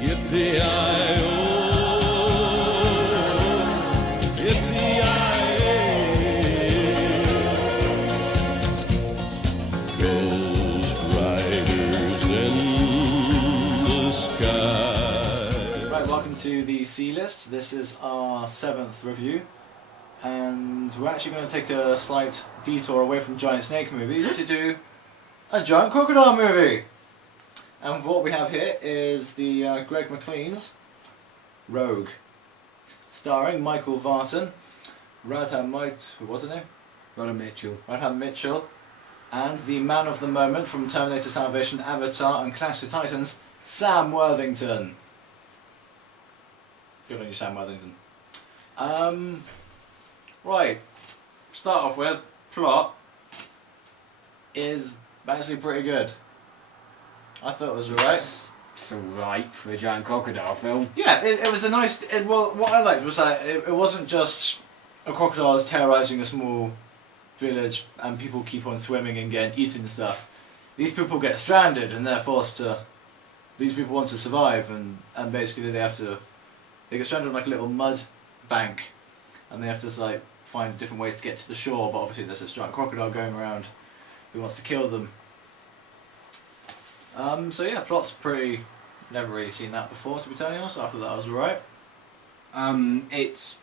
Yippee-i-oh, yippee-i-oh. Ghost riders in the sky. Right, welcome to the C-List. This is our 7th review. And we're actually going to take a slight detour away from giant snake movies to do a giant crocodile movie. And what we have here is the Greg Mclean's Rogue, starring Michael Vartan, Radha, who was her name? Radha Mitchell, and the man of the moment from Terminator Salvation, Avatar and Clash of Titans, Sam Worthington. Good on you, Sam Worthington. Right, start off with, plot is actually pretty good. I thought it was alright. It's alright for a giant crocodile film. Yeah, it was a nice... well, what I liked was that it wasn't just a crocodile is terrorising a small village and people keep on swimming and getting eaten and stuff. These people get stranded and they're forced to... These people want to survive and basically they have to... They get stranded on like a little mud bank and they have to like find different ways to get to the shore, but obviously there's this giant crocodile going around who wants to kill them. So yeah, plot's pretty... Never really seen that before, to be totally honest. After that I was alright. It's,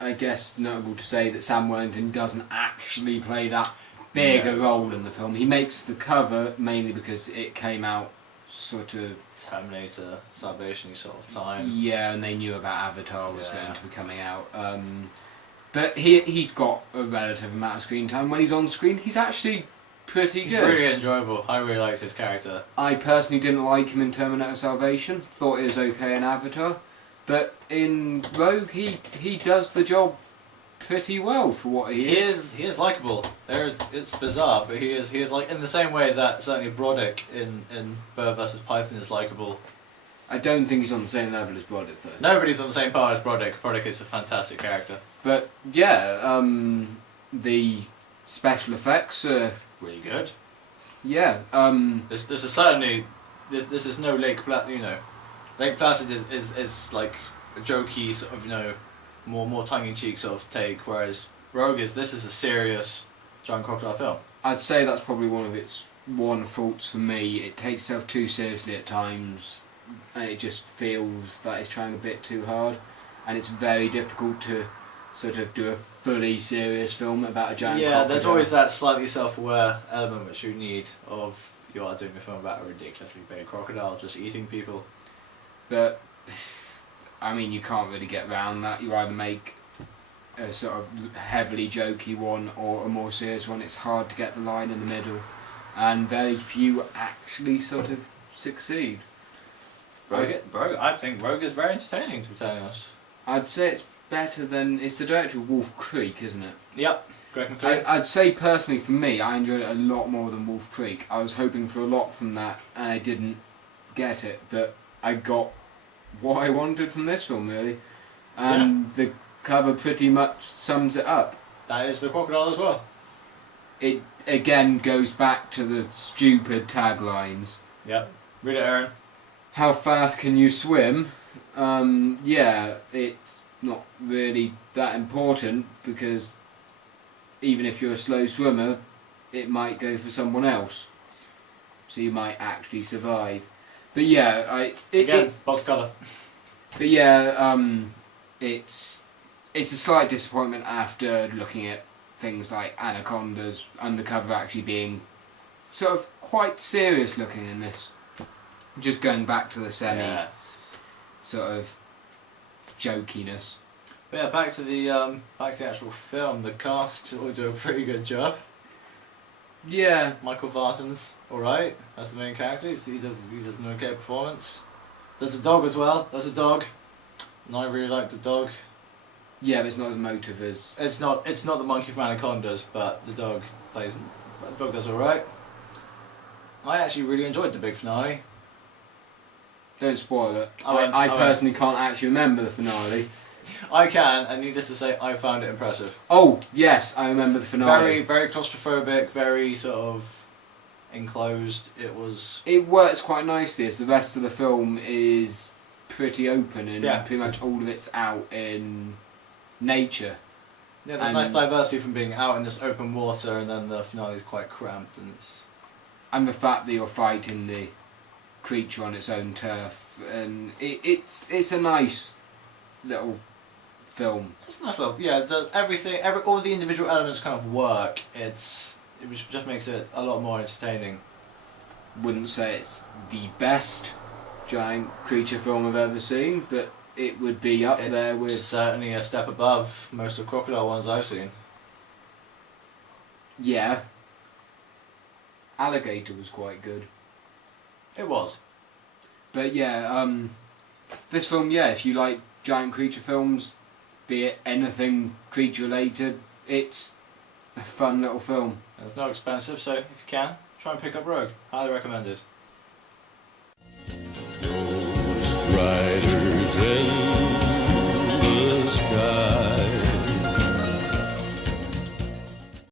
I guess, notable to say that Sam Worthington doesn't actually play that big a role in the film. He makes the cover mainly because it came out sort of... Terminator Salvation sort of time. Yeah, and they knew about Avatar was going to be coming out. But he's got a relative amount of screen time. When he's on screen, he's actually pretty good. He's really enjoyable. I really liked his character. I personally didn't like him in Terminator Salvation. Thought it was okay in Avatar. But in Rogue, he does the job pretty well for what he is. He is likable. It's bizarre, but he is like in the same way that certainly Broderick in Bird vs Python is likable. I don't think he's on the same level as Broderick though. Nobody's on the same par as Broderick. Broderick is a fantastic character. But yeah, the special effects are really good. Yeah. This is certainly this is no Lake Placid. You know, Lake Placid is like a jokey sort of more tongue-in-cheek sort of take, whereas Rogue this is a serious giant crocodile film. I'd say that's probably one of its faults for me. It takes itself too seriously at times, and it just feels that it's trying a bit too hard, and it's very difficult to sort of do a fully serious film about a giant crocodile. Yeah, there's always that slightly self-aware element which you need of you are doing a film about a ridiculously big crocodile just eating people. But I mean, you can't really get around that. You either make a sort of heavily jokey one or a more serious one. It's hard to get the line in the middle, and very few actually sort of succeed. Rogue, I think Rogue is very entertaining, to be totally honest. I'd say it's better than... It's the director of Wolf Creek, isn't it? Yep, Greg Mclean. I'd say personally for me, I enjoyed it a lot more than Wolf Creek. I was hoping for a lot from that and I didn't get it, but I got what I wanted from this film really, and the cover pretty much sums it up. That is the crocodile as well. It again goes back to the stupid taglines. Yep. Read it, Aaron. How fast can you swim? Yeah, it's not really that important because even if you're a slow swimmer, it might go for someone else, so you might actually survive. But yeah, it's box colour. But yeah, it's a slight disappointment after looking at things like Anaconda's and the cover actually being sort of quite serious looking in this. Just going back to the sort of jokiness. But yeah, back to the actual film. The cast all do a pretty good job. Yeah, Michael Vartan's alright. That's the main character. He does an okay performance. There's a dog as well. There's a dog, and I really like the dog. Yeah, but it's not as motive as... It's not the monkey from Anaconda's, but the dog plays. The dog does alright. I actually really enjoyed the big finale. Don't spoil it. I personally can't actually remember the finale. I can, and needless to say, I found it impressive. Oh, yes, I remember the finale. Very, very claustrophobic, very sort of enclosed. It was... It works quite nicely as the rest of the film is pretty open, and Yeah. pretty much all of it's out in nature. Yeah, there's nice diversity from being out in this open water, and then the finale is quite cramped, and it's... And the fact that you're fighting the creature on its own turf, and it's a nice little film. It's a nice little... Yeah, all the individual elements kind of work. It just makes it a lot more entertaining. Wouldn't say it's the best giant creature film I've ever seen, but it would be up there with... Certainly a step above most of the crocodile ones I've seen. Yeah. Alligator was quite good. It was. But yeah, this film, yeah, if you like giant creature films, be it anything creature related, it's a fun little film. And it's not expensive, so if you can, try and pick up Rogue. Highly recommended. Ghost riders in